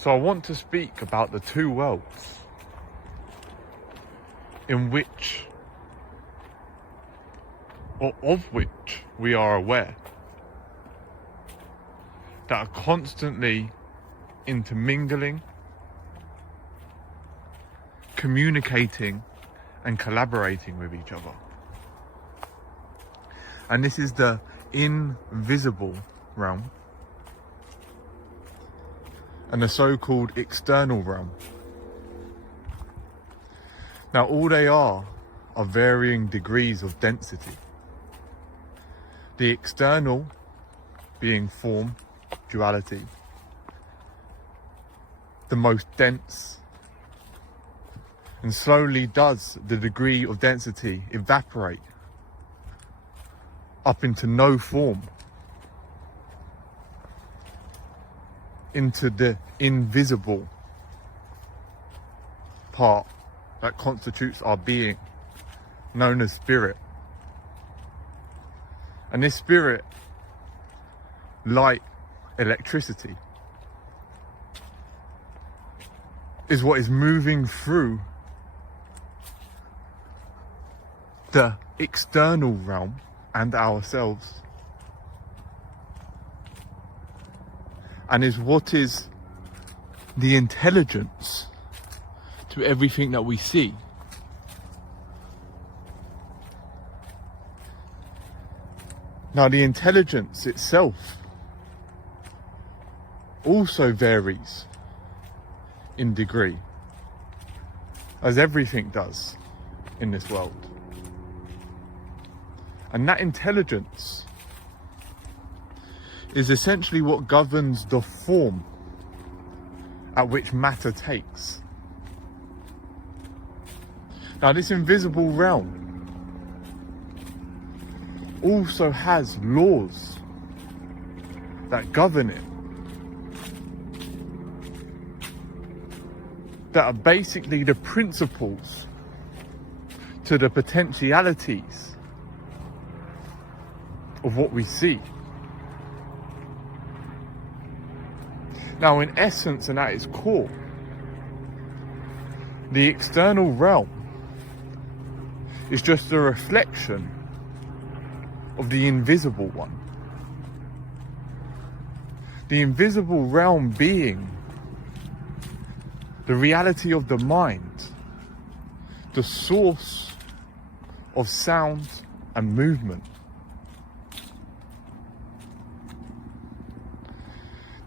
So I want to speak about the two worlds in which, or of which, we are aware, that are constantly intermingling, communicating and collaborating with each other. And this is the invisible realm and the so-called external realm. Now all they are varying degrees of density. The external being form, duality, the most dense, and slowly does the degree of density evaporate up into no form, into the invisible part that constitutes our being, known as spirit. And this spirit, like electricity, is what is moving through the external realm and ourselves, and is what is the intelligence to everything that we see. Now the intelligence itself also varies in degree, as everything does in this world. And that intelligence is essentially what governs the form at which matter takes. Now this invisible realm also has laws that govern it, that are basically the principles to the potentialities of what we see. Now in essence and at its core, the external realm is just a reflection of the invisible one. The invisible realm being the reality of the mind, the source of sound and movement.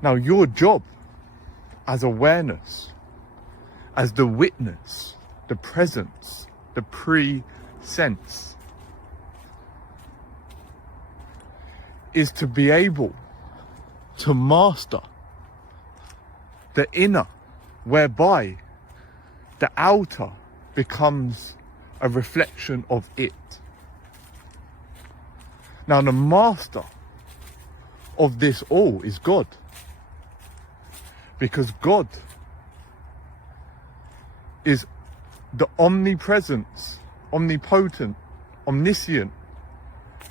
Now your job as awareness, as the witness, the presence, the pre-sense, is to be able to master the inner, whereby the outer becomes a reflection of it. Now the master of this all is God. Because God is the omnipresence, omnipotent, omniscient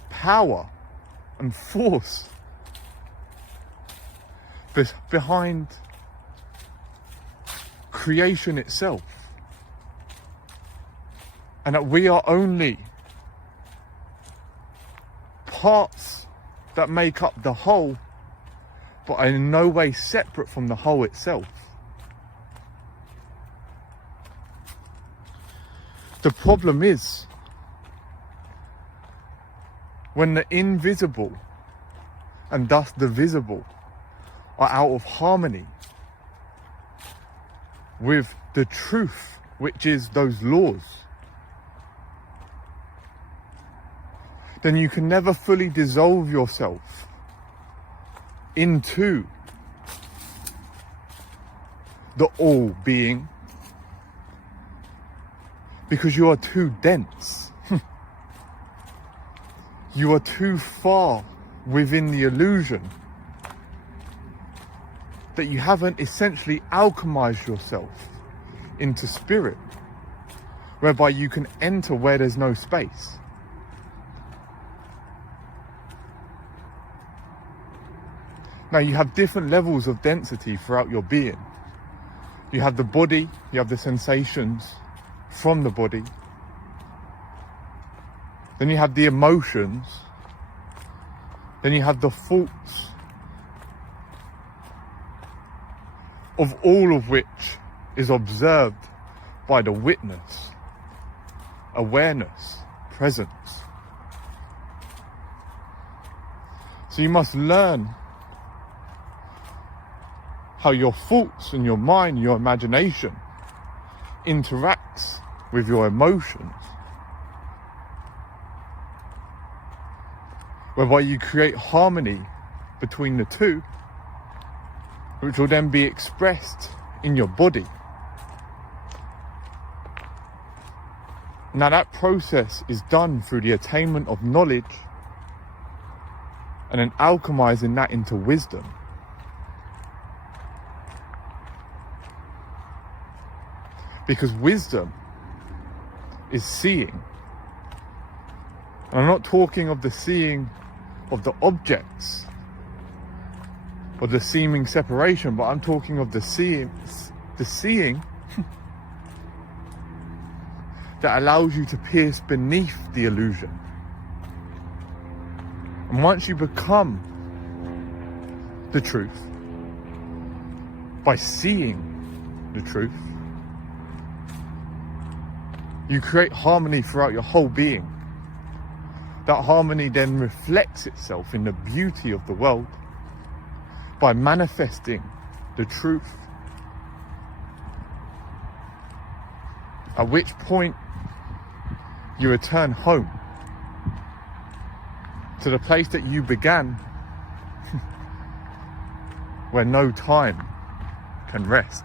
power and force behind creation itself. And that we are only parts that make up the whole, but are in no way separate from the whole itself. The problem is when the invisible and thus the visible are out of harmony with the truth, which is those laws, then you can never fully dissolve yourself into the all being, because you are too dense. You are too far within the illusion that you haven't essentially alchemized yourself into spirit, whereby you can enter where there's no space. Now you have different levels of density throughout your being. You have the body, you have the sensations from the body. Then you have the emotions. Then you have the thoughts, of all of which is observed by the witness, awareness, presence. So you must learn how your thoughts and your mind, your imagination interacts with your emotions, whereby you create harmony between the two, which will then be expressed in your body. Now that process is done through the attainment of knowledge and then alchemizing that into wisdom. Because wisdom is seeing. And I'm not talking of the seeing of the objects or the seeming separation, but I'm talking of the seeing that allows you to pierce beneath the illusion. And once you become the truth by seeing the truth, you create harmony throughout your whole being. That harmony then reflects itself in the beauty of the world by manifesting the truth. At which point you return home to the place that you began, where no time can rest.